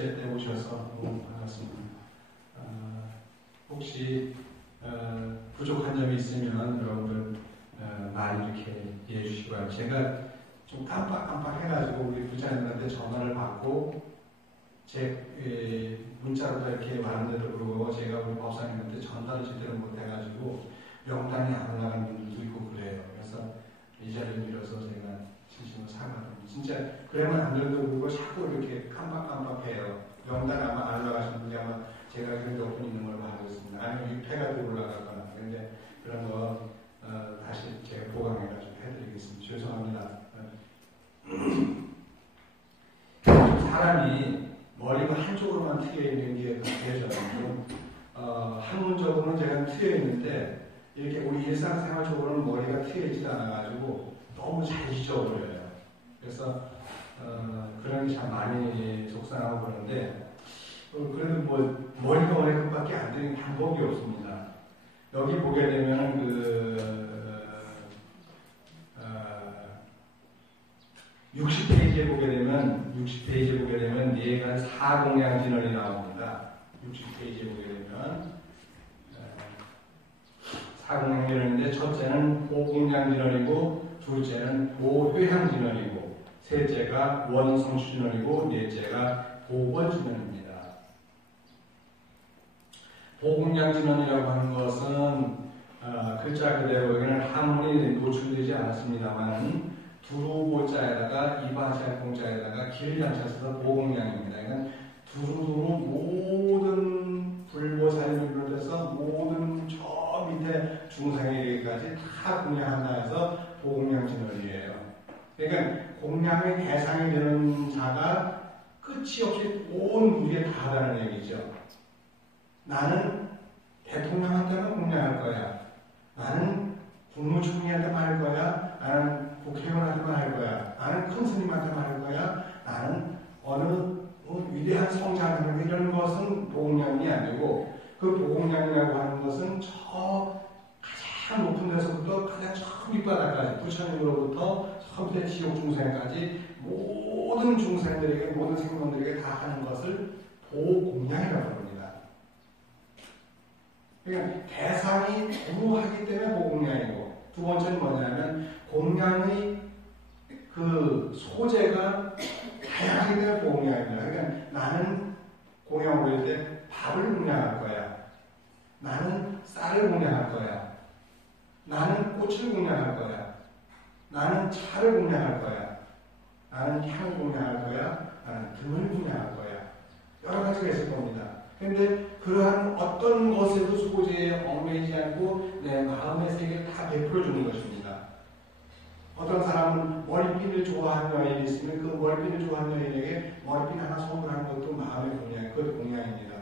집회 때 오셔서 너무 반갑습니다. 혹시 부족한 점이 있으면 여러분들 많이 이렇게 이해해 주시고요. 제가 좀 깜빡깜빡 해가지고 우리 부자님한테 전화를 받고 제 문자로도 이렇게 왔는데도 불구하고 제가 우리 법사님한테 전달을 제대로 못해가지고 명단이 안 올라가는 분들도 있고 그래요. 그래서 이 자리를 빌어서 제가 진심으로 사과드립니다. 진짜 그러면 안 돼도 그거 자꾸 이렇게 깜빡깜빡해요. 명단 아마 안 올라가신 분이 아마 제가 그런 몇 분 있는 걸로 알고 있습니다. 아니면 6회가 더 올라가거나 그런데 그런 거 다시 제가 보강해가지고 해드리겠습니다. 죄송합니다. 사람이 머리가 한쪽으로만 트여 있는 게 그래서요. 학문적으로는 제가 트여 있는데 이렇게 우리 일상생활적으로는 머리가 트여 있지 않아가지고 너무 잘 잊어버려요. 그래서 그런 게 참 많이 속상하고 그러는데 그래도 뭐 머리가 오래 것밖에 안 되는 방법이 없습니다. 여기 보게 되면 60페이지에 보게 되면 얘가 사공양진언이 나옵니다. 60페이지에 보게 되면 사공양진언인데 첫째는 보공양진언이고 둘째는 보회양진언이고 셋째가 원성수진언이고 넷째가 보건진언입니다. 보공양진언이라고 하는 것은 글자 그대로 여기는 한문이 노출되지 않았습니다만 두루보자에다가 이바시할 공자에다가 길양자 써서 보공양입니다. 그러니까 두루두루 모든 불보살을 비롯해서 모든 저 밑에 중생에게까지 다 공양한다 해서 보공양진언이에요. 그러니까 공양의 대상이 되는 자가 끝이 없이 온 무리에 다 하다는 얘기죠. 나는 대통령한테만 공양할 거야. 나는 국무총리한테만 할 거야. 나는 국회의원한테만 할 거야. 나는 큰 스님한테만 할 거야. 나는 어느 위대한 성자한테만 이런 것은 보공양이 아니고 그 보공양이라고 하는 것은 저 가장 높은 데서부터 가장 저 밑바닥까지 부처님으로부터 저 밑에 지옥 중생까지 모든 중생들에게 모든 생명들에게 다 하는 것을 보공양이라고 합니다. 그러니까 대상이 무하기 때문에 보공양이고 두 번째는 뭐냐면 공양의 그 소재가 다양하기 때문에 보공양입니다. 그러니까 나는 공양을 올릴 때 밥을 공양할 거야. 나는 쌀을 공양할 거야. 나는 꽃을 공양할 거야. 나는 차를 공양할 거야. 나는 향을 공양할 거야. 나는 등을 공양할 거야. 여러 가지가 있을 겁니다. 그런데 그러한 어떤 것에도 소재에 얽매이지 않고 내 마음의 세계를 다 베풀어 주는 것입니다. 어떤 사람은 머리핀을 좋아하는 여인이 있으면 그 머리핀을 좋아하는 여인에게 머리핀 하나 선물하는 것도 마음의 공양, 그것도 공양입니다.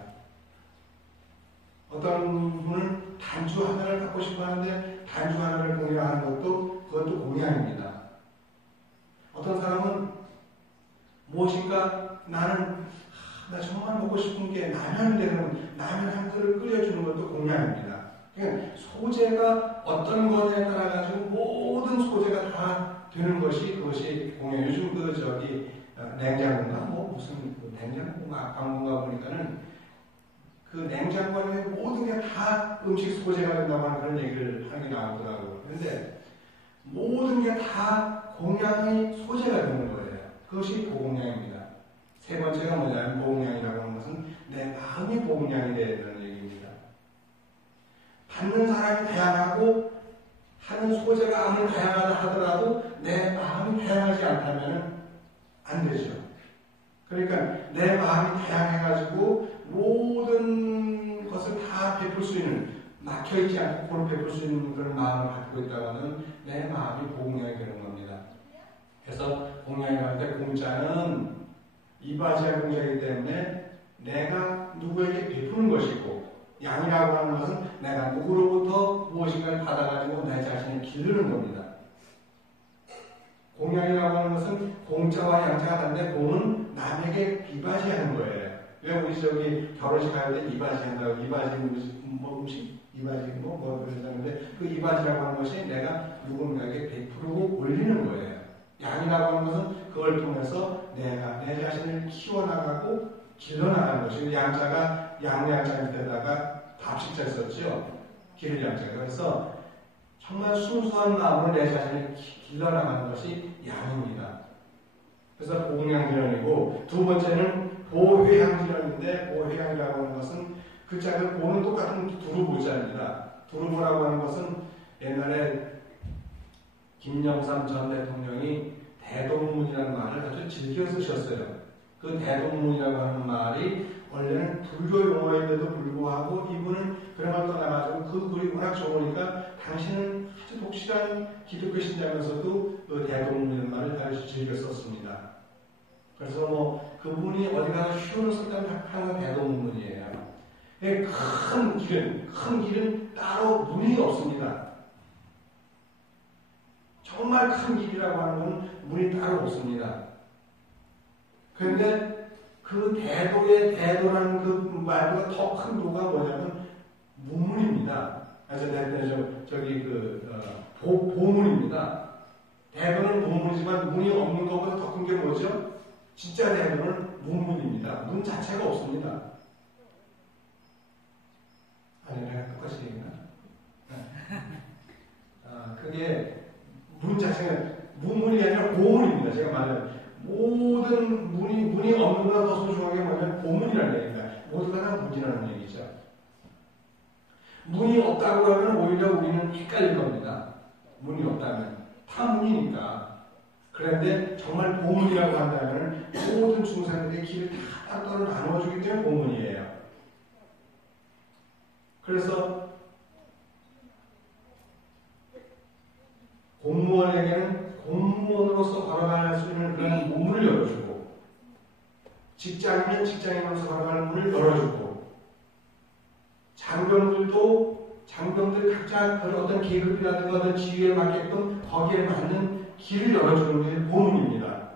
어떤 분은 단주 하나를 갖고 싶어 하는데 단주 하나를 공양하는 것도 그것도 공양입니다. 어떤 사람은 무엇인가 나는 나 정말 먹고 싶은 게 라면인데 그럼 라면 한 그릇 끓여주는 것도 공양입니다. 그러니까 소재가 어떤 것에 따라 가지고 모든 소재가 다 되는 것이 그것이 공양. 요즘 냉장고인가 무슨 냉장고 광고가 보니까는 그 냉장고 안에 모든 게 다 음식 소재가 된다고 하는 그런 얘기를 하는 게 나오더라고요. 그런데 모든 게 다 공양의 소재가 되는 거예요. 그것이 보공양입니다. 세 번째가 뭐냐면 보공양이라고 하는 것은 내 마음이 보공양이 되어야 된다는 얘기입니다. 받는 사람이 다양하고 하는 소재가 아무리 다양하다 하더라도 내 마음이 다양하지 않다면 안 되죠. 그러니까 내 마음이 다양해가지고 모든 것을 다 베풀 수 있는 막혀있지 않고 그걸 베풀 수 있는 그런 마음을 갖고 있다고 하면 내 마음이 보공양이 되는 겁니다. 그래서 공양이라고 할 때 공자는 이바지할 공자이기 때문에 내가 누구에게 베푸는 것이고 양이라고 하는 것은 내가 누구로부터 무엇인가를 받아가지고 내 자신을 기르는 겁니다. 공양이라고 하는 것은 공자와 양자가 다른데 공은 남에게 이바지하는 거예요. 왜 우리 결혼식 할 때 이바지한다고 이바지 음식 이바지 그러는데 그 이바지라고 하는 것이 내가 누군가에게 베푸고 올리는 거예요. 양이라고 하는 것은 그걸 통해서 내가 내 자신을 키워나가고 길러나가는 것이 양자가 양양자 밑에다가 밥식자 있었죠. 기를 양자가. 그래서 정말 순수한 마음으로 내 자신을 길러나가는 것이 양입니다. 그래서 보양질환이고 두 번째는 보회양질환인데 보회양이라고 하는 것은 그 짝을 보는 똑같은 두루보자입니다. 두루보라고 하는 것은 옛날에 김영삼 전 대통령이 대동문이라는 말을 아주 즐겨 쓰셨어요. 그 대동문이라고 하는 말이 원래는 불교 용어인데도 불구하고 이분은 그런 걸 떠나가지고 그 글이 워낙 좋으니까 당신은 아주 독실한 기독교 신자면서도 그 대동문이라는 말을 아주 즐겨 썼습니다. 그래서 뭐 그분이 어디 가서 쉬운을 썼다면 항상 대동문이에요. 큰 길은 따로 문이 없습니다. 정말 큰 길이라고 하는 건 문이 따로 없습니다. 그런데 그 대도의 대도라는 그 말보다 더 큰 도가 뭐냐면 문문입니다. 그래서 저기 보문입니다. 대도는 문문이지만 문이 없는 것보다 더 큰 게 뭐죠? 진짜 대도는 문문입니다. 문 자체가 없습니다. 아니, 내가 똑같이 얘기나? 그게 문 자체가 문문이 아니라 보문입니다. 제가 말하는 모든 문이 없는 것보다 더 소중한 게 뭐냐면 보문이라는 얘기입니다. 모두가 다 문이라는 얘기죠. 문이 없다고 하면 오히려 우리는 헷갈릴 겁니다. 문이 없다면 다 문이니까. 그런데 정말 보문이라고 한다면 모든 중생들의 길을 다 따로 나누어주기 때문에 보문이에요. 그래서 공무원에게는 공무원으로서 걸어갈 수 있는 그런 문을 열어주고, 직장인은 직장인으로서 걸어가는 문을 열어주고, 장병들도 장병들 각자 그런 어떤 계급이라든가 어떤 지위에 맞게끔 거기에 맞는 길을 열어주는 게 보문입니다.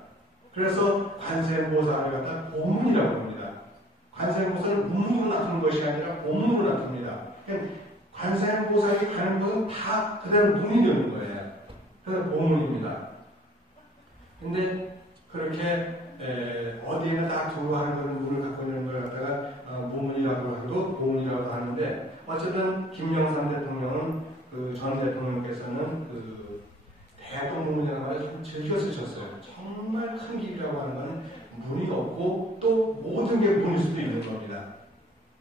그래서 관세음보살을 갖다 보문이라고 합니다. 관세음보살은 문문으로 나타는 것이 아니라 보문으로 나타납니다. 그러니까 관세음보살이 가는 곳은 다 그대로 문이 되는 거예요. 그래서 보문입니다. 근데 그렇게 어디에나 다 두루하는 그런 문을 갖고 있는 걸 갖다가 무문이라고 하고 보문이라고 하는데, 어쨌든 김영삼 대통령은 전 대통령께서는 대동문이라는 말을 좀 즐겨 쓰셨어요. 정말 큰 길이라고 하는 것은 문이 없고 또 모든 게 문일 수도 있는 겁니다.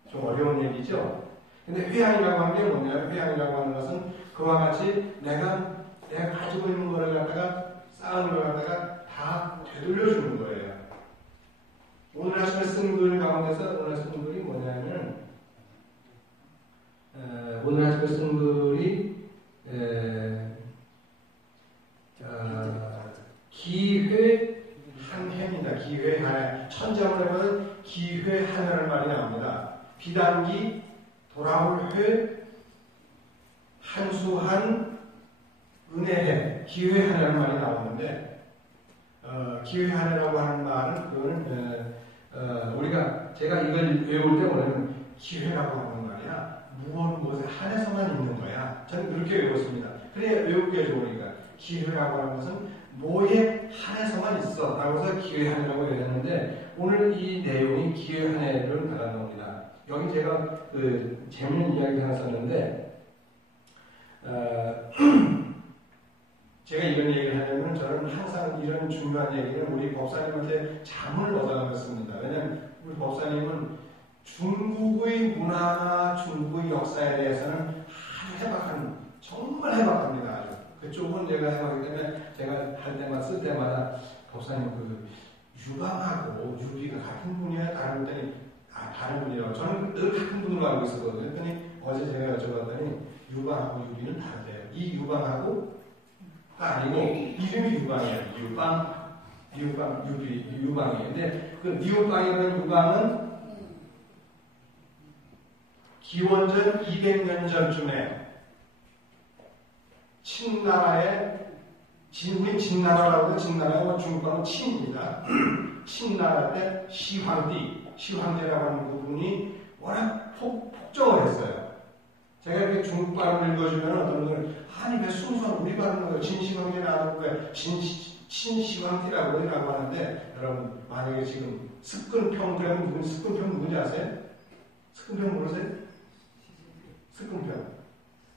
좀 어려운 얘기죠. 근데 회양이라고 하는 게 뭐냐면, 회양이라고 하는 것은 그와 같이 내가 가지고 있는 거를 갖다가 쌓은 걸 갖다가 다 되돌려주는 거예요. 오늘 아침에 쓴 글 가운데서 오늘 쓴 글이 뭐냐면, 오늘 아침에 쓴 글이 기회한해입니다. 기회한해. 천장을 해보면 기회한해라는 말이 나옵니다. 비단기, 돌아올 회, 한수한, 은혜해, 기회하라는 말이 나오는데, 기회하라고 하는 말은 그거는 제가 이걸 외울 때 원래는 기회라고 하는 말이야. 무엇에 한해서만 있는 거야. 저는 그렇게 외웠습니다. 그래 외우기가 좋으니까. 기회라고 하는 것은 뭐에 한해서만 있어 라고 해서 기회하라고 얘기했는데, 오늘 이 내용이 기회하네를 달아놓습니다. 여기 제가 재밌는 이야기 하나 썼는데, 제가 이런 얘기를 하려면 저는 항상 이런 중요한 얘기를 우리 법사님한테 자문을 얻어가겠습니다. 왜냐하면 우리 법사님은 중국의 문화나 중국의 역사에 대해서는 정말 해박합니다. 아주. 그쪽은 제가 해박하기 때문에 제가 할 때마다 쓸 때마다 법사님 유방하고 유비가 같은 분이야? 다른 분이 다른 분이라고. 저는 늘 같은 분으로 알고 있었거든요. 그랬더니 어제 제가 여쭤봤더니 유방하고 유비는 다르대요. 이 유방하고 아니고 이름이 유방이에요. 유방이에요. 근데 그 유방이라는 유방은 기원전 200년 전쯤에 친나라의 우리 진나라라고 해서 진나라가 중국과는 친입니다. 친나라 때 시황대라고 하는 그분이 워낙 폭정을 했어요. 제가 이렇게 중국 발음을 읽어주면 어떤 분은 아니 왜 순수한 우리 발음을 진시황제 나오는 거야. 신시황띠라고 하는데, 여러분, 만약에 지금 습근평, 그러면 습근평 누군지 아세요? 습근평 모르세요? 습근평.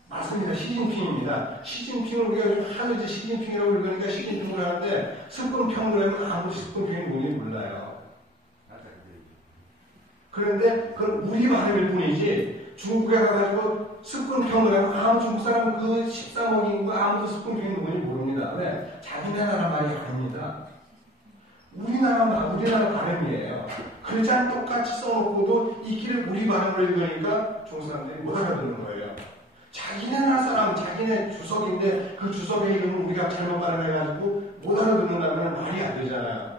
맞습니다. 시진핑입니다. 시진핑을 우리가 하도 이제 시진핑이라고 읽으니까 시진핑을 하는데, 습근평 그러면 아무리 습근평이 뭔지 몰라요. 그런데 그건 우리 말일 뿐이지, 중국에 가가지고 습근평을 하면 아무 중국 사람은 그 13억 인구가 아무도 습근평이 누군지 모릅니다. 왜? 자기네 나라 말이 아닙니다. 우리나라 발음이에요. 글자 똑같이 써놓고도 이 길을 우리 발음으로 읽으니까 중국 사람들이 못 알아듣는 거예요. 자기네 나라 사람, 자기네 주석인데 그 주석의 이름을 우리가 잘못 발음해가지고 못 알아듣는다면 말이 안 되잖아요.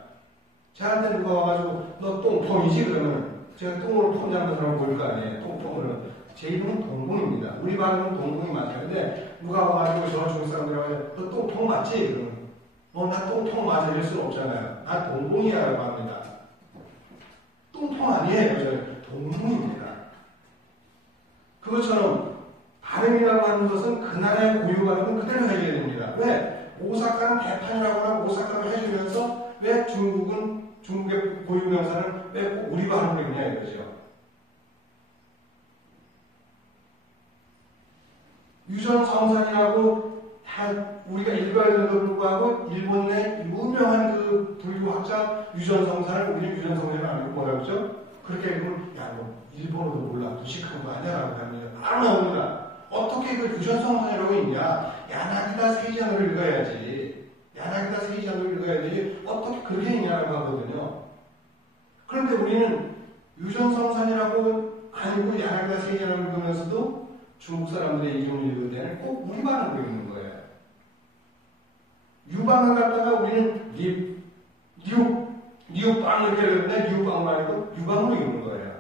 저한테 누가 와가지고 너 똥펑이지? 그러면 제가 똥으로 폼잡는 사람 보일 거 아니에요. 똥펑으로. 제 이름은 동봉입니다. 우리 발음은 동봉이 맞아요. 근데 누가 와가지고 저 중국 사람들이 너 똥펑 맞지? 그러면 나 똥통 맞아 이럴 수는 없잖아요. 나 동봉이야라고 합니다. 똥통 아니에요. 저는 동봉입니다. 그것처럼 발음이라고 하는 것은 그 나라의 고유 발음은 그대로 해줘야 됩니다. 왜? 오사카는 대판이라고 하고 오사카를 해주면서 왜 중국의 고유 명사는 왜 꼭 우리 발음으로 읽냐 이거죠. 유전성산이라고 우리가 읽어야 되는데도 불구하고 일본 내 유명한 그 불교학자 유전성산을 우리는 유전성산을 안 읽고 뭐라고 그러죠? 그렇게 읽으면 야 너 일본어도 몰라 무식한 거 아니야라고 합니다. 안 나옵니다. 어떻게 그 유전성산이라고 있냐? 야나기다 세이잔으로 읽어야지. 야나기다 세이잔으로 읽어야 되지. 어떻게 그렇게 있냐라고 하거든요. 그런데 우리는 유전성산이라고 아니고 야나기다 세이잔으로 읽으면서도 중국 사람들의 이름을 읽을 때는 꼭 우리 발음으로 읽는 거예요. 유방을 갖다가 우리는 리우빵 이렇게 읽는데 리우빵 말고 유방으로 읽는 거예요.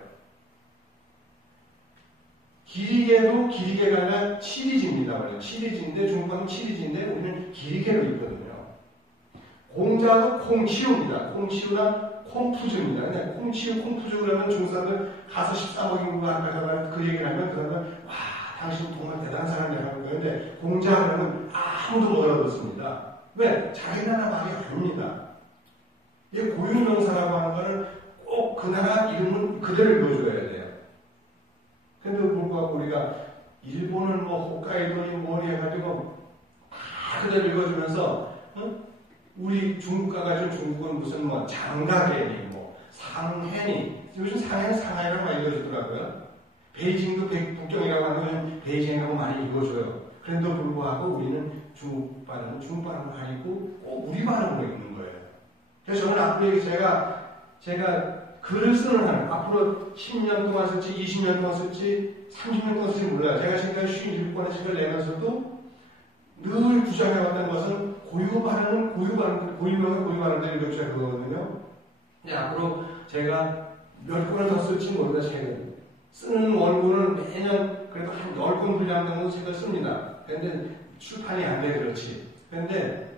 기리개도 기리개가 아니라 치리지입니다. 치리지인데 중국은 치리지인데 우리는 기리개로 읽거든요. 공자도 콩치우입니다. 콩치우나 콩푸즈입니다. 근데 콩치우, 콩푸즈 그러면 중국 사람들 가서 13억 인구가 한다고 그 얘기를 하면 그 사람은 와 당신 정말 대단한 사람이라고 그러는데 공자 그러면 아무도 못 알아듣습니다. 왜? 자기 나라 말이 아닙니다. 이 고유명사라고 하는 거는 꼭 그 나라 이름은 그대로 읽어줘야 돼요. 그런데 불구하고 우리가 일본을 홋카이도니 뭐니 해가지고 다 그대로 읽어주면서 우리 중국 가가지고 중국은 무슨 장가계니 상해니 요즘 상해는 상하이라고 많이 읽어주더라고요. 베이징도 북경이라고 하는 건 베이징이라고 많이 읽어줘요. 그런데도 불구하고 우리는 중국 발음은 중국 발음을 아니고 꼭 우리 발음으로 읽는 거예요. 그래서 저는 앞으로 제가 글을 쓰는 한 앞으로 10년 동안 쓸지 20년 동안 쓸지 30년 동안 쓸지 몰라요. 제가 지금까지 57권의 책을 내면서도 늘 주장해왔던 것은 고유 발음은 고유 발음, 고유명은 고유 발음대로 읽어줘야 그거거든요. 근데 앞으로 제가 몇 권을 더 쓸지 모르겠어요. 책을 쓰는 원고는 매년 그래도 한 10권 분량 정도 책을 씁니다. 그런데 출판이 안 돼, 그렇지. 그런데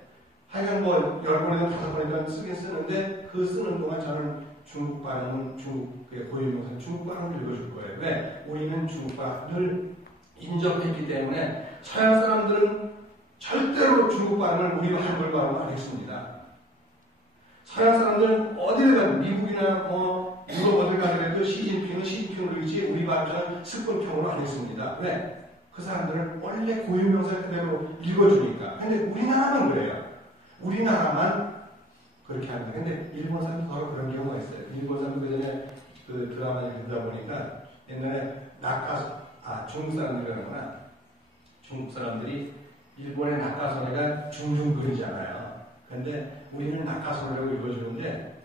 하여간 10권이든 5권이든 쓰긴 쓰는데 그 쓰는 동안 저는 중국 발음은 중국의 고유명사는 중국 발음을 읽어줄 거예요. 왜? 우리는 중국 발음을 인정했기 때문에 서양 사람들은 절대로 중국 발음을 우리 한글 발음을 안 했습니다. 서양 사람들은 어디를 가든 미국이나 유럽 어딜 가더라도 시진핑은 시진핑으로 읽지 우리 발음은 습근평으로 안 했습니다. 왜? 그 사람들은 원래 고유명사 그대로 읽어주니까. 근데 우리나라는 그래요. 우리나라만 그렇게 합니다. 근데 일본 사람도 바로 그런 경우가 있어요. 일본 사람도 그 전에 그 드라마를 보다 보니까 옛날에 중국 사람들이라거나 중국 사람들이 일본의 낙가소래가 중중 그리잖아요. 근데 우리는 낙가소래라고 읽어주는데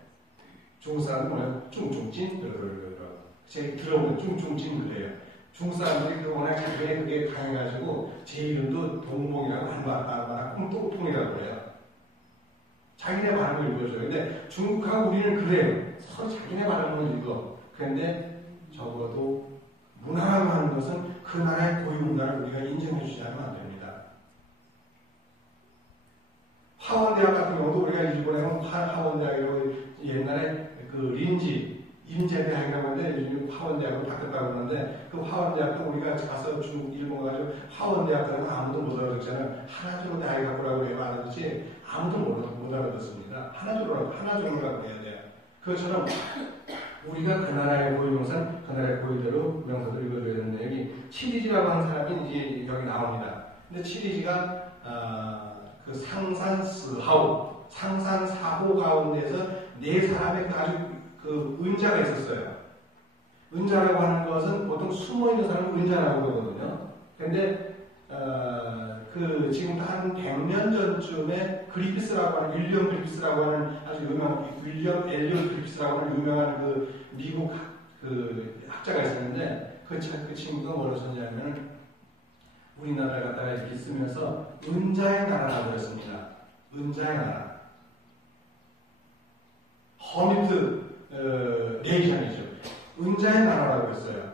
중국 사람은 뭐예요? 쭝쭝찐 그러더라고요. 제가 들어보면 쭝쭝찐 그래요. 중국 사람들이 워낙 그게 강해가지고 제 이름도 동봉이라고 한바나 콩똥통이라고 그래요. 자기네 발음을 읽어줘요. 근데 중국하고 우리는 그래요. 서로 자기네 발음을 읽어. 그런데 적어도 문화라고 하는 것은 그 나라의 고유 문화를 우리가 인정해주지 않으면 안 됩니다. 화원대학 같은 경우도 우리가 일본에 가면 화원대학이라고 옛날에 그 인제대학이라고 하는데 요즘 화원대학으로 바뀌었다고 그러는데 그 화원대학도 우리가 가서 일본 가서 화원대학 가면 아무도 못 알아듣잖아요. 하나주로 대학이 갖고라고 해야 알아듣지 아무도 못 알아듣잖아요. 하나족이라고 해야 돼요. 그것처럼 우리가 그 나라의 고유명사는 그 나라의 고유대로 명사도 읽어줘야 되는데, 여기 치리지라고 하는 사람이 이제 여기 나옵니다. 근데 치리지가 그 상산사호 가운데서 네 사람의 그 아주 그 은자가 있었어요. 은자라고 하는 것은 보통 숨어있는 사람을 은자라고 그러거든요. 근데 그 지금부터 한 100년 전쯤에 그리피스라고 하는 윌리엄 그리피스라고 하는 아주 유명한 윌리엄 엘리엇 그리피스라고 하는 유명한 그 미국 그 학자가 있었는데 그 친구가 뭐라고 썼냐면 우리나라를 갖다가 이렇게 쓰면서 은자의 나라라고 그랬습니다. 은자의 나라. 허미트 네이션이죠. 은자의 나라라고 했어요.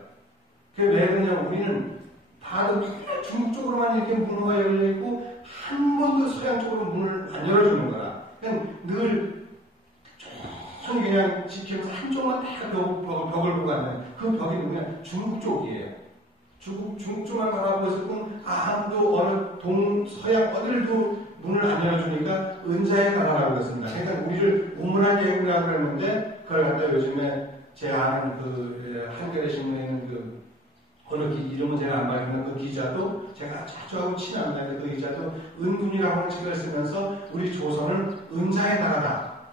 그게 왜 그러냐면 우리는 다들 중국 쪽으로만 이렇게 문화가 열려있고 한 번도 서양 쪽으로 문을 안 열어주는 거라. 그냥 늘 조용히 그냥 지키면서 한쪽만 딱 벽을 보고 앉는 그 벽이 그냥 중국 쪽이에요. 중국 쪽만 바라보고 있을 뿐 아무도 어느 서양 어딜도 문을 안 열어주니까 은자의 나라라고 했습니다. 그러니까 우리를 우물한 계급이라고 그랬는데 그걸 갖다 요즘에 제 아는 그 한겨레 신문에 있는 그 어느 이름은 제가 안 밝히는 그 기자도 제가 자주 하고 친합니다. 그 기자도 은군이라고 하는 책을 쓰면서 우리 조선은 은자의 나라다.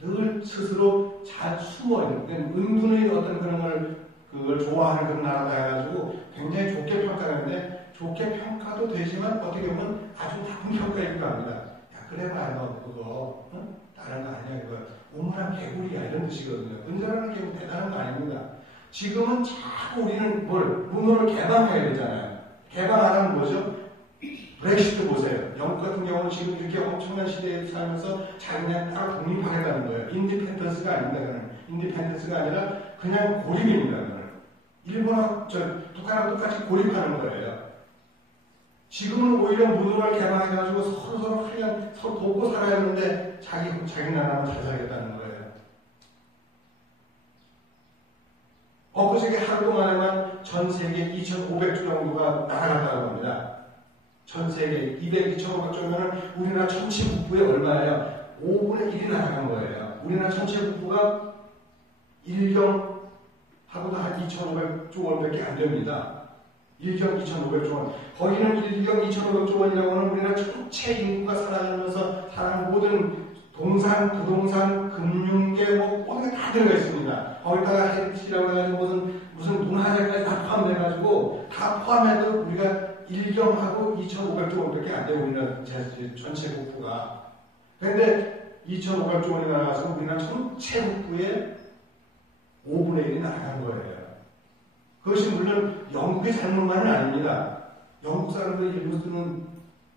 늘 스스로 잘 숨어있는 은군의 어떤 그런 그걸 좋아하는 그런 나라다 해가지고 굉장히 좋게 평가하는데 좋게 평가도 되지만 어떻게 보면 아주 나쁜 평가이기도 합니다. 야 그래봐야 너 그거 응? 다른 거 아니야 그거 우물한 개구리야 이런 뜻이거든요. 은자라는 게 대단한 거 아닙니다. 지금은 자꾸 우리는 문호를 개방해야 되잖아요. 개방하라는 뭐죠? 브렉시트 보세요. 영국 같은 경우는 지금 이렇게 엄청난 시대에 살면서 자기네 따로 독립하겠다는 거예요. 인디펜던스가 아닙니다. 그는 인디펜던스가 아니라 그냥 고립입니다. 그는 일본하고 북한하고 똑같이 고립하는 거예요. 지금은 오히려 문호를 개방해가지고 서로 그냥 서로 돕고 살아야 하는데 자기 나라만 잘 살겠다는 거예요. 엊그저께 하루 동안에만 전 세계 2,500조 정도가 날아갔다고 합니다. 전 세계 2,500조면 우리나라 전체 국부의 얼마예요? 5분의 1이 날아간 거예요. 우리나라 전체 국부가 1경하고도 한 2,500조 원밖에 안 됩니다. 1경 2,500조 원. 거기는 1경 2,500조 원이라고 하는 우리나라 전체 인구가 살아가면서 사는 모든 동산, 부동산, 금융계, 모든 게 다 들어가 있습니다. 거기다가 헤리티라고 해가지고 무슨 문화재까지 다 포함해가지고 다 포함해도 우리가 1경하고 2,500조 원밖에 안 돼요. 우리나라 전체 국부가. 그런데 2,500조 원이 나가서 우리나라 전체 국부의 5분의 1이 나간 거예요. 그것이 물론 영국의 잘못만은 아닙니다. 영국 사람들의 일부는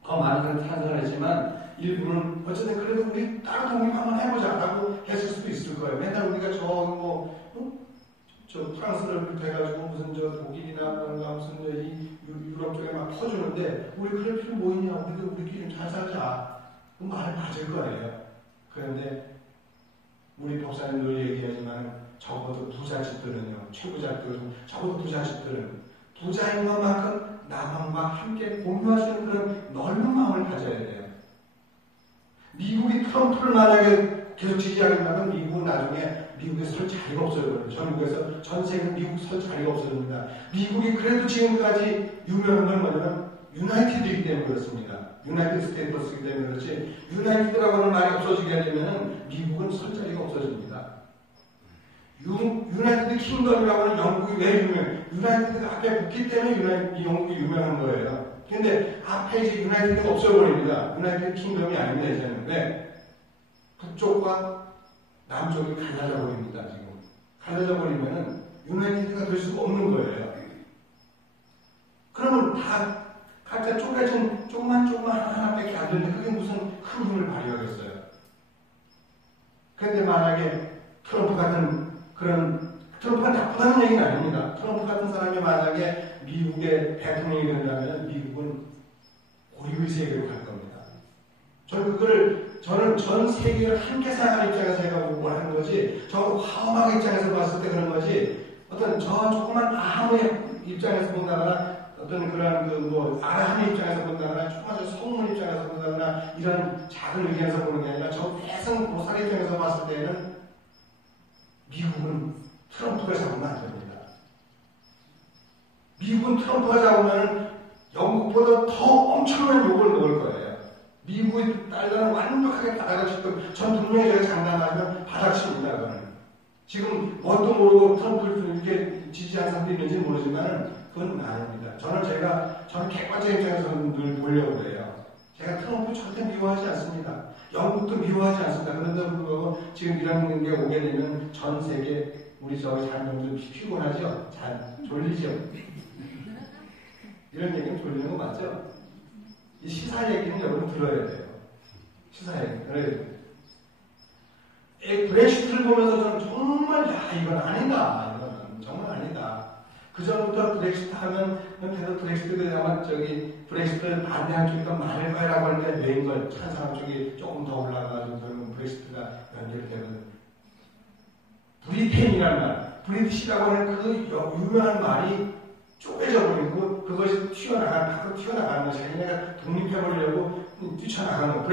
더 많은 탄생을 했지만 일부는 어쨌든 그래도 우리 따로 독립 한번 해보자라고 했을 수도 있을 거예요. 맨날 우리가 저 프랑스를 비롯해가지고 무슨 저 독일이나 뭔가 무슨 이 유럽 쪽에 막 퍼주는데 우리 그럴 필요 뭐 있냐? 우리도 우리끼리 잘 살자. 그 말은 맞을 거예요. 그런데 우리 목사님 늘 얘기하지만 적어도 부잣집들은요, 최부잣들은 적어도 부잣집들은 부자인 것만큼 남한과 함께 공유할 수 있는 그런 넓은 마음을 가져야 돼요. 미국이 트럼프를 만약에 계속 지지하겠다면 미국은 나중에 미국에서 설 자리가 없어요. 전국에서 전 세계 미국 설 자리가 없어집니다. 미국이 그래도 지금까지 유명한 건 뭐냐면 유나이티드이기 때문에 그렇습니다. 유나이티드 스테이트스이기 때문에 그렇지 유나이티드라고 하는 말이 없어지게 되면 미국은 설 자리가 없어집니다. 유나이티드 킹덤이라고 하는 영국이 왜 유명해요? 유나이티드가 앞에 붙기 때문에 영국이 유명한 거예요. 근데 앞에 이제 유나이티드가 없어버립니다. 유나이티드 킹덤이 아닙니다. 이제는. 왜? 북쪽과 남쪽이 갈라져 버립니다. 지금. 갈라져 버리면은 유나이티드가 될 수가 없는 거예요. 그러면 다 각자 쪼개진 조그만 하나밖에 안 되는데 그게 무슨 큰 힘을 발휘하겠어요. 그런데 만약에 트럼프 같은 트럼프가 나쁘다는 얘기는 아닙니다. 트럼프 같은 사람이 만약에 미국의 대통령이 된다면 미국은 고립의 세계로 갈 겁니다. 저는 전 세계를 함께 생각하는 입장에서 제가 원하는 거지, 저 화엄학 입장에서 봤을 때 그런 거지, 어떤 저 조그만 아무의 입장에서 본다거나, 어떤 그런 아라함의 입장에서 본다거나, 조그만 성문 입장에서 본다거나, 이런 작은 의견에서 보는 게 아니라 저 대성 보살의 봤을 때는 미국은 트럼프가 잡으면 안 됩니다. 미국은 트럼프가 잡으면 영국보다 더 엄청난 욕을 먹을 거예요. 미국의 달러는 완벽하게 바닥을 전 분명히 제가 장담하면 바닥칩니다. 그거는. 지금 뭣도 모르고 트럼프를 이렇게 지지한 사람도 있는지 모르지만 그건 아닙니다. 저는 객관적인 입장에서 늘 보려고 해요. 제가 트럼프 절대 미워하지 않습니다. 영국도 미워하지 않습니다. 그런데도 불구하고 지금 이런 게 오게 되면 전 세계 우리 자녀들 피곤하죠? 잘 졸리죠? 이런 얘기는 졸리는 거 맞죠? 이 시사 얘기는 여러분 들어야 돼요. 시사 얘기. 그래요. 브렉시트를 보면서 저는 정말 이건 아니다. 이건 정말 아니다. 그 전부터 브렉시트 하면 그래서 브렉시트가 아마 브렉시트를 반대한 쪽이 더 많을 거라고 하는데 웬걸 찬성 쪽이 조금 더 올라가가지고 결국 브렉시트가 연결되는 브리텐이라는 말, 브리티시라고 하는 그 유명한 말이 쪼개져 버리고 그것이 밖으로 튀어나가는 거, 자기네가 독립해버리려고 뛰쳐나가는 거,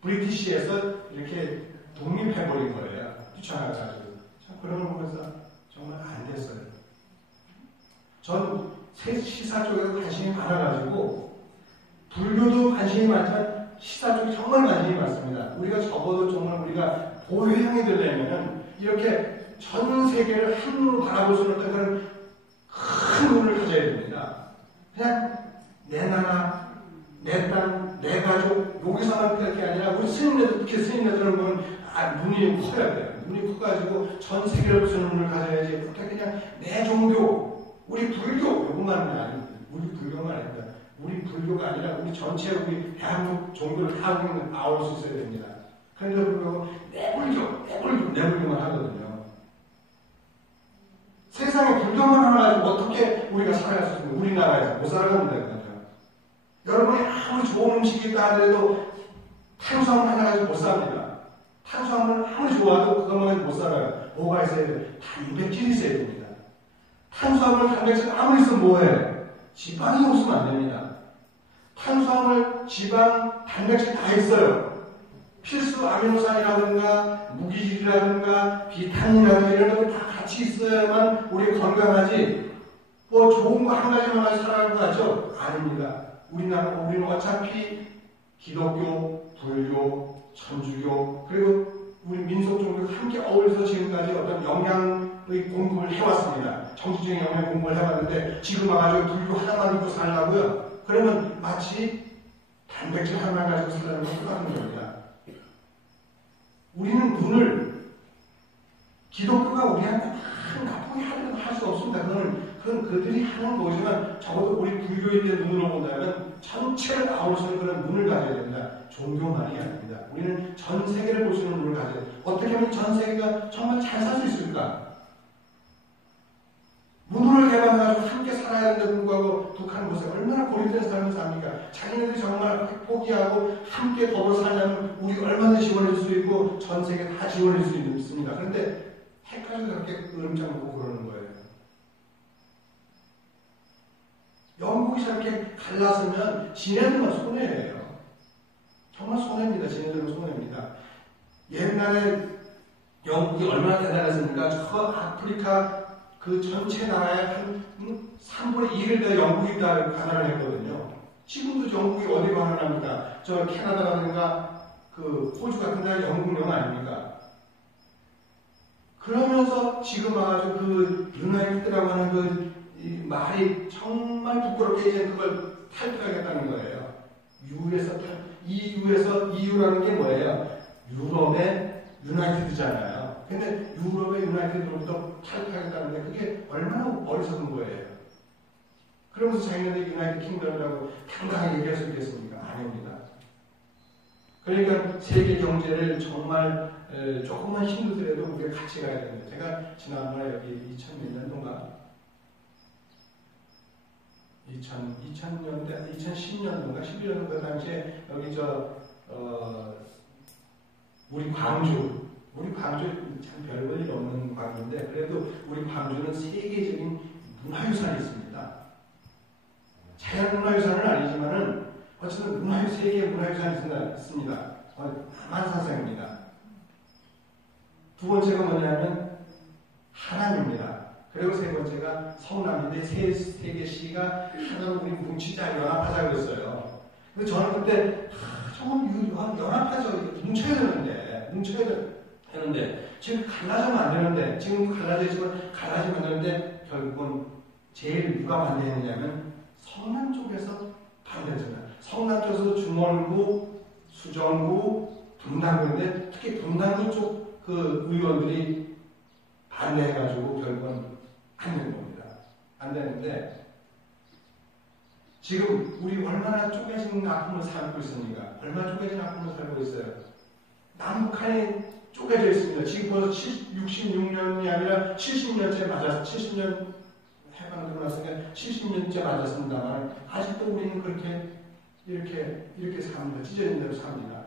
브리티시에서 이렇게 독립해버린 거예요. 뛰쳐나가가지고. 참 그런 걸 보면서 정말 안 됐어요. 전 시사 쪽에 관심이 많아가지고 불교도 관심이 많지만 시사 쪽에 정말 관심이 많습니다. 우리가 적어도 정말 우리가 보혜형이 되려면 이렇게 전 세계를 한 눈으로 바라볼 수 있는 그런 큰 눈을 가져야 됩니다. 그냥 내 나라, 내 땅, 내 가족 여기서만 그럴 게 아니라 우리 스님네들 특히 스님네들은 보면 눈이 커야 돼요. 눈이 커가지고 전 세계를 보는 눈을 가져야지. 그렇게 그냥 내 종교, 우리 불교 요것만 아닙니다. 우리 불교만 아닙니다. 우리 불교가 아니라 우리 전체 우리 대한민국 종교를 다 아울 수 있어야 됩니다. 그런데 불교가 내 불교만 하거든요. 세상에 불교만 하나 가지고 어떻게 우리가 살아갈 수 있습니까? 우리나라에서 못 살아갑니다. 그렇죠? 여러분이 아무리 좋은 음식이 있다 하더라도 탄수화물 하나 가지고 못 삽니다. 탄수화물 아무리 좋아도 그것만 가지고 못 살아요. 뭐가 있어야 돼요? 단백질이 있어야 됩니다. 탄수화물, 단백질 아무리 있으면 뭐예요? 지방이 없으면 안 됩니다. 탄수화물, 지방, 단백질 다 있어요. 필수 아미노산이라든가 무기질이라든가 비타민이라든가 이런 것들 다 같이 있어야만 우리 건강하지. 뭐 좋은 거 한 가지만 가지고 살아가는 거 같죠? 아닙니다. 우리는 어차피 기독교, 불교, 천주교 그리고 우리 민속 종교가 함께 어울려서 지금까지 어떤 영양의 공부를 해왔습니다. 정치적인 영양 공부를 해왔는데 지금 와가지고 불교 하나만 믿고 살라고요? 그러면 마치 단백질 하나만 가지고 살라는 건 똑같은 겁니다. 우리는 눈을 기독교가 우리한테 나쁘게 할 수 없습니다. 그건 그들이 하는 거지만 적어도 우리 불교인의 눈으로 본다면 전체를 아우를 수 있는 그런 눈을 가져야 됩니다. 종교만이 아닙니다. 우리는 전 세계를 볼 수 있는 눈을 가져야 됩니다. 어떻게 하면 전 세계가 정말 잘 살 수 있을까? 문호를 개방해가지고 함께 살아야 되는데 불구하고 북한 모습 얼마나 고립된 삶을 삽니까? 자기네들이 정말 포기하고 함께 더불어 살려면 우리 얼마든지 지원해줄 수 있고 전 세계 다 지원해줄 수 있습니다. 그런데 핵까지 그렇게 으름장 놓고 그러는 거예요. 영국이 저렇게 갈라서면 지네들만 손해예요. 정말 손해입니다. 지네들은 손해입니다. 옛날에 영국이 얼마나 대단했습니까? 저 아프리카 그 전체 나라의 한 3분의 1을 다 영국이 다 관할을 했거든요. 지금도 영국이 어디 관할합니까? 저 캐나다라든가 그 호주 같은 데는 영국령 아닙니까? 그러면서 지금 와가지고 그 유나이티드라고 하는 그 말이 정말 부끄럽게 이제 그걸 탈퇴하겠다는 거예요. EU라는 게 뭐예요? 유럽의 유나이티드잖아요. 근데 유럽의 유나이티드로부터 탈퇴하겠다는데 그게 얼마나 어리석은 거예요. 그러면서 자기네들이 유나이티드 킹덤이라고 당당하게 얘기할 수 있겠습니까? 아닙니다. 그러니까 세계 경제를 정말 조금만 힘들더라도 우리가 같이 가야 됩니다. 제가 지난번에 여기 2000년도인가 2000년대, 2010년도인가 11년도 그 당시에 여기 우리 광주 참 별볼일 없는 광주인데 그래도 우리 광주는 세계적인 문화유산이 있습니다. 자연문화유산은 아니지만은 어쨌든 세계 문화유산이 있습니다. 남한산성입니다. 두 번째가 뭐냐면 하나님입니다. 그리고 세 번째가 성남인데 세 개 씨가 하나로 우리 뭉치자 연합하자 그랬어요. 근데 저는 그때 조금 연합해서 뭉쳐야 되는데 지금 갈라지면 안 되는데 지금 갈라져 있지만 갈라지면 안 되는데 결국은 제일 누가 반대했느냐면 성남 쪽에서 반대했잖아요. 성남 쪽에서 중원구, 수정구, 분당구인데 특히 분당구 쪽 그 의원들이 반대해가지고 결국은 안 되는 겁니다. 안 되는데 지금 우리 얼마나 쪼개진 아픔을 살고 있습니까? 얼마나 쪼개진 아픔을 살고 있어요. 남북한이 쪼개져 있습니다. 지금 벌써 66년이 아니라 70년째 맞았어. 70년 해방되고 나서는 70년째 맞았습니다만 아직도 우리는 그렇게 이렇게 삽니다. 찢어진 대로 삽니다.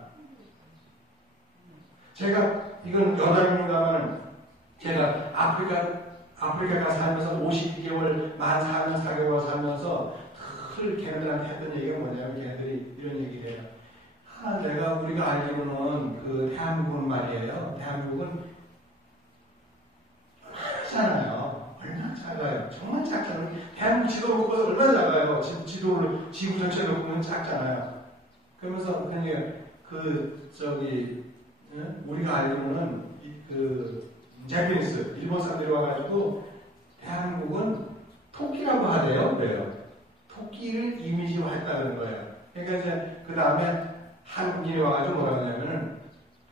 제가 이건 여담입니다만 제가 아프리카 살면서 52개월 만 4년 4개월 살면서 늘 걔네들한테 했던 얘기가 뭐냐면 걔네들이 이런 얘기를 해요. 우리가 알기로는 그 대한민국은 말이에요. 대한민국은 얼마나 작아요. 정말 작잖아요. 대한민국 지도를 보면 얼마나 작아요. 지구 전체를 보면 작잖아요. 그러면서 우리가 알기로는 제피니스 일본 사람들이 와가지고 대한민국은 토끼라고 하대요. 왜요? 토끼를 이미지화했다는 거예요. 그러니까 이제 그 다음에 한국인이 와가지고 뭐라 그러냐면은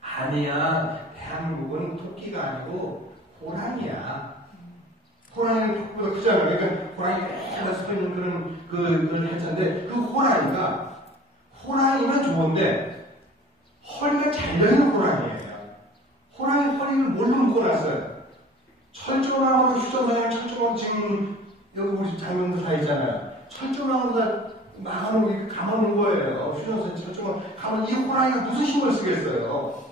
아니야, 대한민국은 토끼가 아니고 호랑이야. 호랑이는 토끼보다 크잖아요. 그러니까 호랑이가 서 있는 그런 했는데 그 호랑이는 좋은데 허리가 잘려있는 호랑이에요. 호랑이 허리를 뭘로 묶어놨어요? 철조망으로 휴전선에 지금 여기 우리 장면도 다 있잖아요. 철조망으로 다 막아놓고 이렇게 감아놓은 거예요. 휴전선 철조망 가면 이 호랑이가 무슨 힘을 쓰겠어요?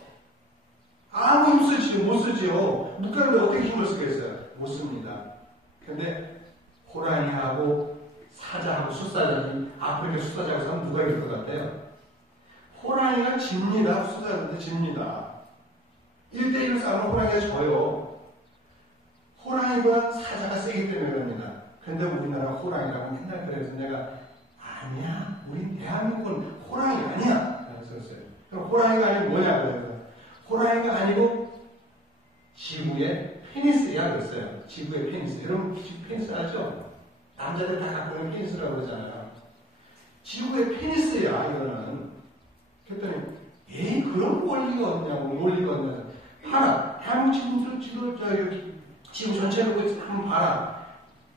아무 힘 못 쓰지요. 묶였는데 어떻게 힘을 쓰겠어요? 못 씁니다. 근데 호랑이하고 사자하고 숫사자는 아프리카 숫사자에서 하면 누가 이길 것 같아요? 호랑이가 집니다. 숫사자한테 집니다. 1대1로 싸우면 호랑이가 져요. 호랑이가 사자가 세기 때문에 그럽니다. 근데 우리나라 호랑이라고 맨날 그래서 내가 아니야, 우리 대한민국은 호랑이 아니야 라고 썼어요. 그럼 호랑이가 아니면 뭐냐고 그래서 호랑이가 아니고 지구의 페니스야 그랬어요. 지구의 페니스. 여러분 페니스 알죠? 남자들 다 갖고 있는 페니스라고 그러잖아요. 지구의 페니스야 이거는. 그랬더니 그런 원리가 어디냐고. 논리가 어디냐고. 봐라. 대한민국 지구 전체를 한번 봐라.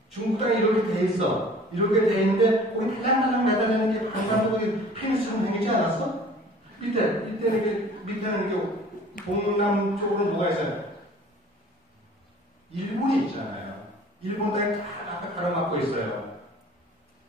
중국 땅이 이렇게 돼 있어. 이렇게 돼 있는데 거기 달랑달랑 매달리는 게 반반도 페니스처럼 생기지 않았어? 밑에는 이렇게 동남 쪽으로 뭐가 있어요? 일본이 있잖아요. 일본 땅이 다 앞에 가로막고 있어요.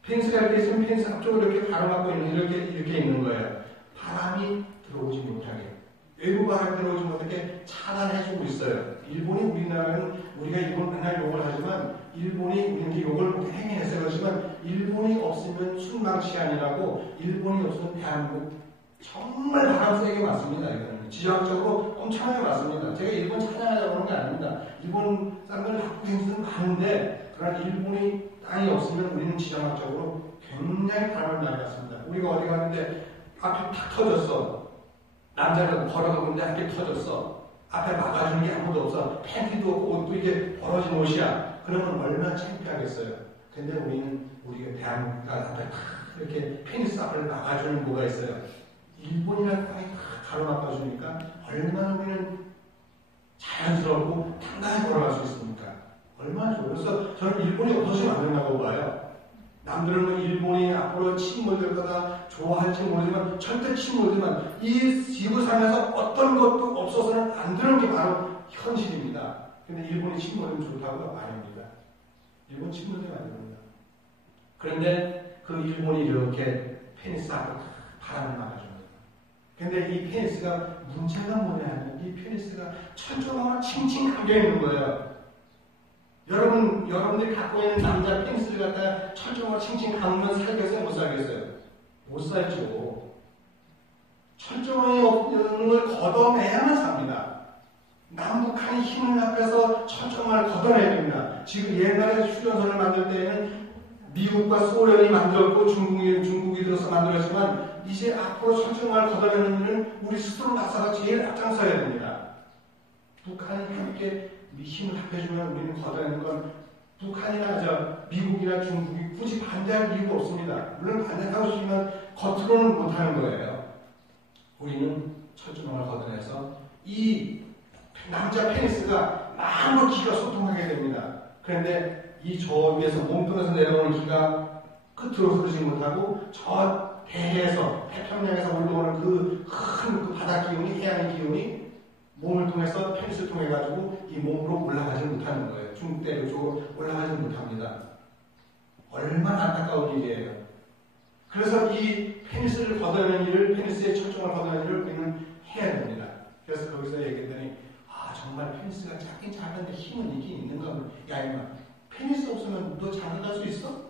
페니스가 이렇게 있으면 페니스 앞쪽으로 이렇게 가로막고 이렇게 있는 거예요. 바람이 들어오지 못하게. 외부 바람이 들어오지 못하게 차단해주고 있어요. 일본이 우리나라는 우리가 일본 맨날 욕을 하지만 일본이 우리한테 욕을 굉장히 해서 그렇지만 일본이 없으면 순망치안이라고 일본이 없으면 대한민국 정말 바람 세게 맞습니다. 이거는 지정학적으로 엄청나게 맞습니다. 제가 일본 찬양하자고 하는 게 아닙니다. 일본 사람들 갖고 계신 많은데 그러나 일본이 땅이 없으면 우리는 지정학적으로 굉장히 바람을 많이 맞습니다. 우리가 어디 갔는데 앞이 탁 터졌어. 남자가 걸어가는데 앞이 터졌어. 앞에 막아주는 게 아무도 없어. 팬티도 없고 옷도 이게 벌어진 옷이야. 그러면 얼마나 창피하겠어요. 근데 우리가 대한민국 앞에 이렇게 페니스 앞을 막아주는 뭐가 있어요. 일본이라는 땅이 가로막아주니까 얼마나 우리는 자연스럽고 당당히 걸어갈 수 있습니까? 얼마나 좋아요. 그래서 저는 일본이 없어지면 안 된다고 봐요. 남들은 뭐 일본이 앞으로 침몰될 거다 좋아할지 모르지만 절대 침몰되지만 이 지구상에서 어떤 것도 없어서는 안 되는 게 바로 현실입니다. 근데 일본이 침몰되면 좋다고요? 아닙니다. 일본 침몰되면 안 됩니다. 그런데 그 일본이 이렇게 페니스 앞으로 바람을 막아줍니다. 근데 이 페니스가 문제가 뭐냐면 이 페니스가 철조망으로 칭칭 감겨있는 거예요. 여러분들이 갖고 있는 남자 페니스를 갖다가 철조망으로 칭칭 감으면 살겠어요? 못 살겠어요? 못 살죠. 철조망이 없는 걸 걷어내야만 삽니다. 남북한이 힘을 합해서 철조망을 걷어내야 됩니다. 지금 옛날에 휴전선을 만들 때에는 미국과 소련이 만들었고 중국이 들어서 만들었지만 이제 앞으로 철조망을 걷어내는 일은 우리 스스로 나서가 제일 앞장서야 됩니다. 북한이 함께 힘을 합해주면 우리는 걷어내는 건 북한이나 미국이나 중국이 굳이 반대할 이유가 없습니다. 물론 반대하고 싶지만 겉으로는 못하는 거예요. 우리는 철조망을 걷어내서 이 남자 페니스가 마음으로 기가 소통하게 됩니다. 그런데 이 저 위에서 몸뚱에서 내려오는 기가 끝으로 흐르지 못하고 저 배에서 태평양에서 올라오는 그 큰 바다 기운이, 해양의 기운이 몸을 통해서 페니스를 통해 가지고 이 몸으로 올라가지 못하는 거예요. 중국대륙 쪽으로 올라가지 못합니다. 얼마나 안타까운 일이에요. 그래서 이 페니스를 걷어내는 일을, 페니스의 철종을 걷어내는 일을 우리는 해야 됩니다. 그래서 거기서 얘기했더니 정말 페니스가 작긴 작은데 힘은 있긴 있는 겁니다. 야 임마, 페니스 없으면 너 장가 갈 수 있어?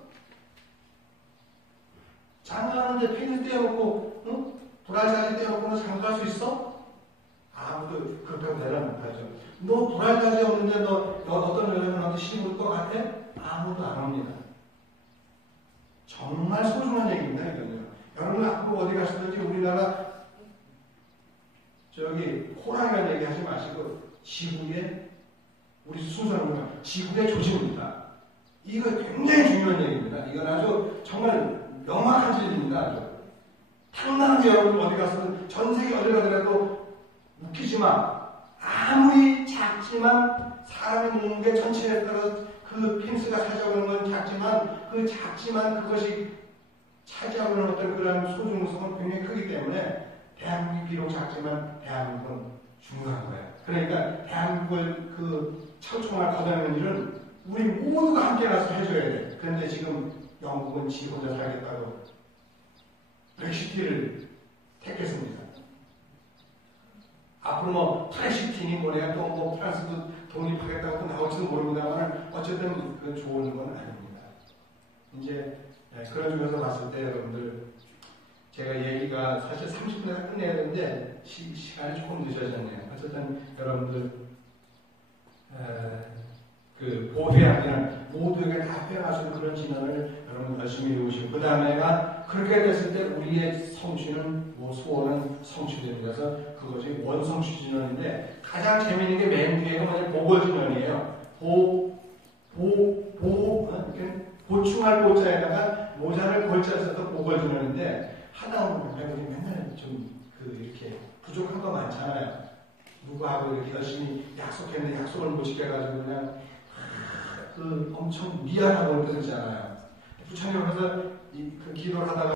장가하는데 페니스 떼어놓고 응? 불알자지 떼어놓고 너 장가 갈 수 있어? 아무도 그렇다고 대답 못하죠. 너 불알자지 없는데 너 어떤 여자가 너한테 시집 올 것 같아? 아무도 안 옵니다. 정말 소중한 얘기입니다. 이거는요. 여러분 앞으로 어디 가시든지 우리나라 호랑이라는 얘기 하지 마시고 지구의 우리 순서는 지구의 조짐입니다. 이거 굉장히 중요한 얘기입니다. 이건 아주 정말 명확한 진리입니다. 아주 탕나하게 여러분 어디 가서든 전 세계 어디 가더라도 웃기지만 아무리 작지만 사람이 먹는 게 전체에 따라서 그 펜스가 차지하는 건 작지만 그것이 차지하고 있는 어떤 그런 소중성은 굉장히 크기 때문에 대한민국이 비록 작지만 대한민국은 중요한 거예요. 그러니까 대한민국을 그 철총을 걷어내는 일은 우리 모두가 함께 나서 해줘야 돼요. 그런데 지금 영국은 지 혼자 살겠다고 브렉시트를 택했습니다. 앞으로 뭐 프레시팅이 뭐래야 또 뭐 프랑스도 독립하겠다고 또 나올지도 모릅니다만 어쨌든 그건 좋은 건 아닙니다. 이제 그런 중에서 봤을 때 여러분들 제가 얘기가 사실 30분에 끝내야 되는데 시간이 조금 늦어졌네요. 어쨌든 여러분들 그 보회하기는 모두에게 다 표현하시는 그런 진언을 여러분 열심히 이루시고 그 다음에가 그렇게 됐을 때 우리의 성취는 소원은 성취되는 거라서 그것이 원성취 진언인데 가장 재미있는 게 맨 뒤에가 뭐냐면 보궐진언이에요. 보충할 보자에다가 모자를 골자를 써서 보궐진언인데 하다 보면 우리 맨날 좀 이렇게 부족한 거 많잖아요. 누구하고 이렇게 열심히 약속했는데 약속을 못 지켜가지고 그냥 엄청 미안하고 그러잖아요. 부처님께서 그 기도를 하다가